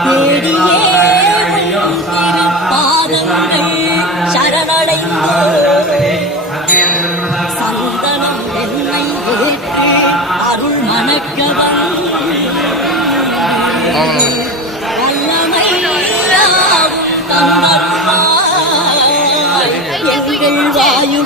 தேடியே பாதங்கள் சரணடைந்தோ சந்தனம் என்னை ஏற்று அருள் மணக்கவன் வல்லமை எங்கள் வாயு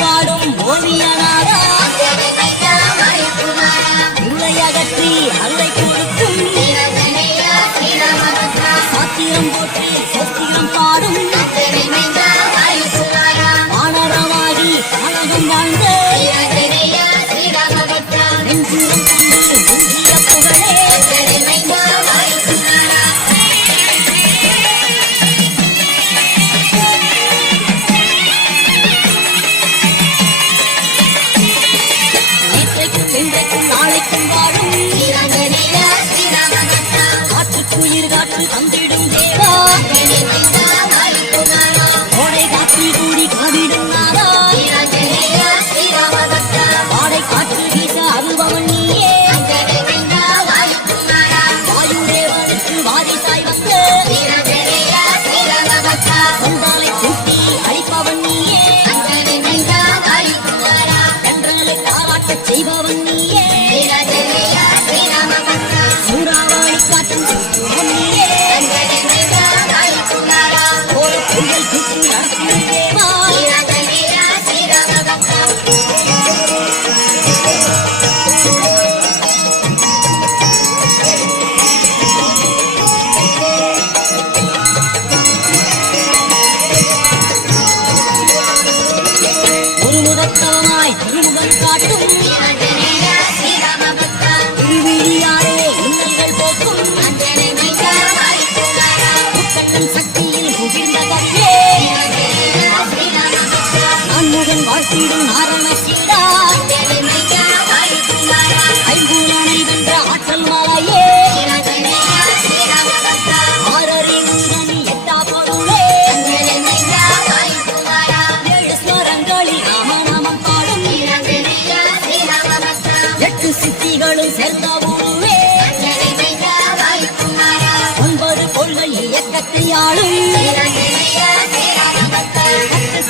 பாடும் ஓவியனாரா அகற்றி அருளை கொடுக்கும் சாத்திரம் போட்டு சத்திரம் பாடும் வானரமாகி காலகம் வாழ்ந்த நெஞ்சுரம் கொண்டு புதிய புகழே தந்திடும் தேவா கோடை காட்சி கூடி காவிடும் நாதா வாடை காற்று வீச அருள்பவன் நீயே வாயுதேவனுக்கு வாரிசாய் வந்து கொண்டாலை கூட்டி அழிப்பவன் நீயே கன்றலை தாராட்டச் செய்பவன் நீயே சூறாவளி காற்றும் நீயே ஒரு முதத்தவமாய் திருமுகம் காட்டும் திருவிழியாரே இன்னல்கள் போக்கும் சக்தியில் புகிழ்ந்த கவியே நான்முகன் வாழ்த்திடும் நாரண சீடா ஐம்பூலனை வென்ற ஆற்றல் மலையே ஆரறிவுடன் எட்டா பொருளே ஏழு ஸ்வரங்களில் ராமநாமம் பாடும் எட்டு சித்திகளும் சேர்ந்த உருவே 9 கோள்கள் இயக்கத்தை ஆளும்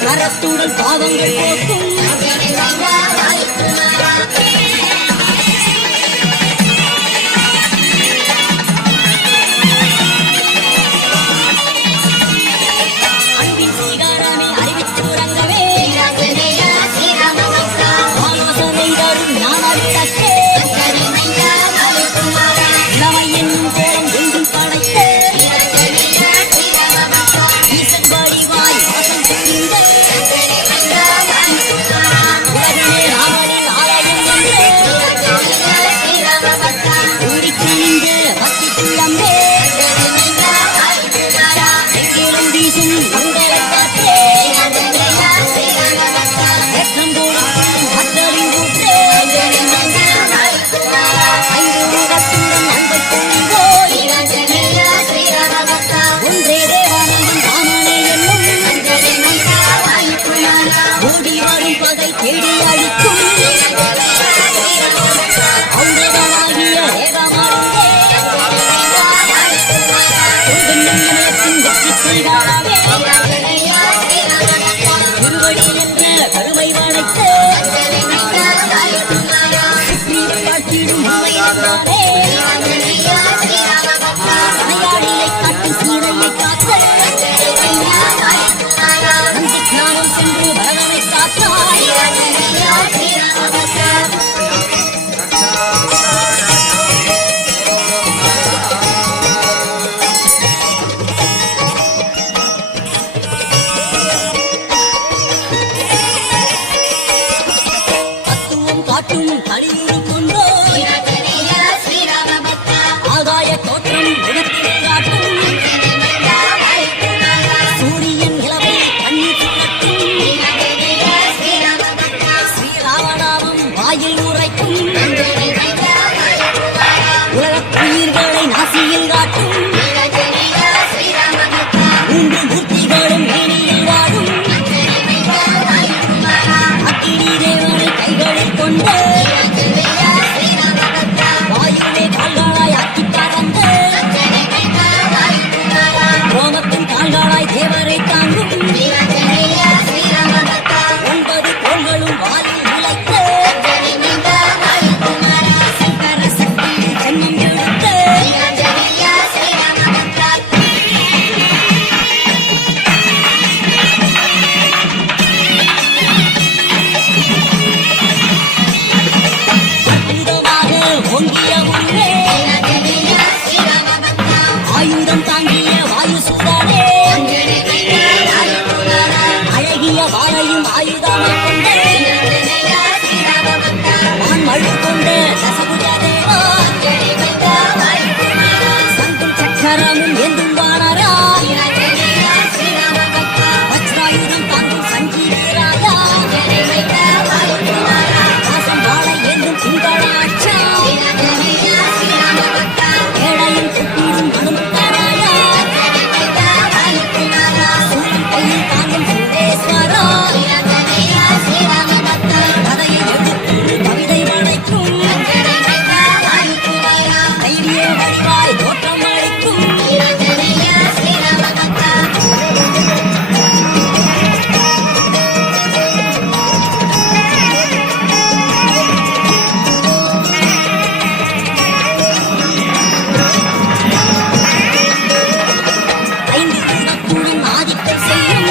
கரத்துடன் பாவங்கள் போக்கும் அன்பின் சீகாரமே அறிவித்து உறங்கவே ஆலோசனை தரும் ஞானத்தே இளமை என்னும் கோலம் எங்கும் படைத்து இமயத்தின் வெற்றி ஸ்ரீகாராமே திருவடி என்ற கருமை வளைத்து காட்டிடும் உண்மையானே மலையாளியை காட்டு சீதையை காத்து ஞானம் சென்று பரதனை காத்தாய் காட்டும் கலியுறு கொண்டோ ஆகாய தோற்றம் உலகத்தில் காட்டும் சூரியன் நிலவை கண்ணீர் சுழற்றும் ஸ்ரீராமநாமம் வாயில் உரைக்கும் உலகத்துயிர்களை நாசியில் காட்டும் மூன்று மூர்த்திகளும் மேனியில் வாழும் அக்கினி தேவனை கைகளில் கொண்டு வாயுவை கால்களாய் ஆக்கி பறந்து ரோமத்தின் கால்களாய் தேவரை தாங்கும் 9 கோள்களும் வாயில் உழைத்து சங்கர சக்தியின் ஜென்மம் எடுத்து அற்புதமாக ஓங்கிய உருவே ஆயுதம் தாங்கிய வாயுசூரனே அழகிய வாளையும் ஆயுதமாக கொண்டு நான் மழு கொண்டு தசபுஜ தேவா சங்கும் சக்கரமும் ஏந்தும் வானரா வஜ்ராயுதம் தாங்கும் சஞ்சீவி ராஜா வாசம் வாழை ஏந்தும் சிங்களாட்சா ஏழையும் குட்டிடும் மனுமுத்தராயா சூரன் கையில் தாங்கும் சுந்தேஸ்வரா கதையை எடுத்து கவிதை படைக்கும் தைரிய வடிவாய் தோற்றம் அளிக்கும் ஐந்து குணத்துடன் ஆதிக்கம் செய்யும்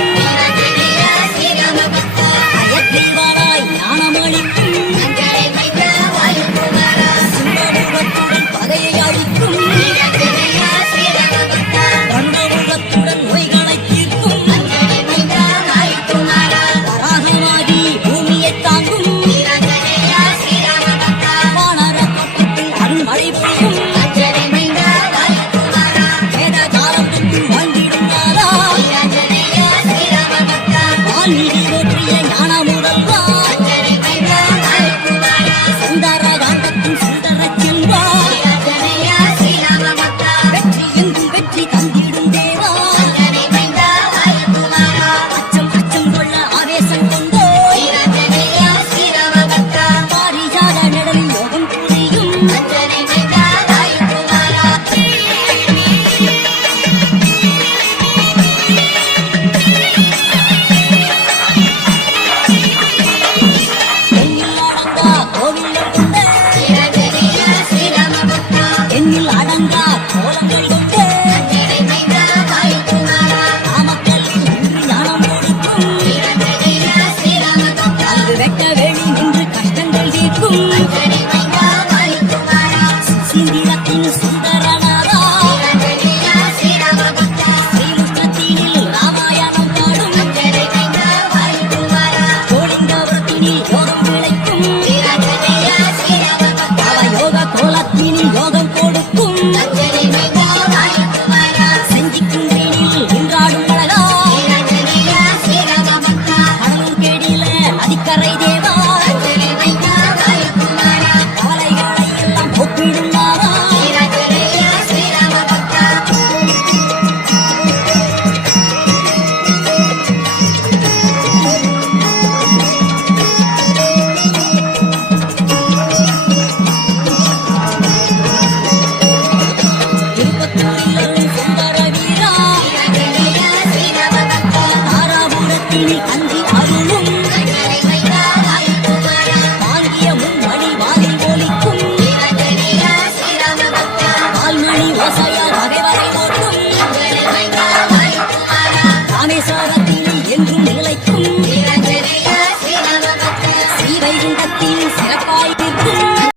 அயக்ரீவராய் ஞானமளிக்கும் சிம்மமுகத்துடன் பகையை அழிக்கும் கண்டமுகத்துடன் நோய்களை தீர்க்கும் வராகமாகி பூமியை தாங்கும் வானர தோட்டத்தில் அருள்மழை பொழியும் வேதகாலம் விட்டு வாழ்ந்திடும் நாளா வால்மீகி போற்றிய ஞான முதல்வா சுந்தர காண்டத்தின் சுந்தர செல்வா வெற்றி எங்கும் வெற்றி தந்திடும் தேவா அச்சம் அச்சம் கொள்ள ஆவேசம் கொண்டோ பாரிஜாத நிழலில் யோகம் புரியும் விவசாய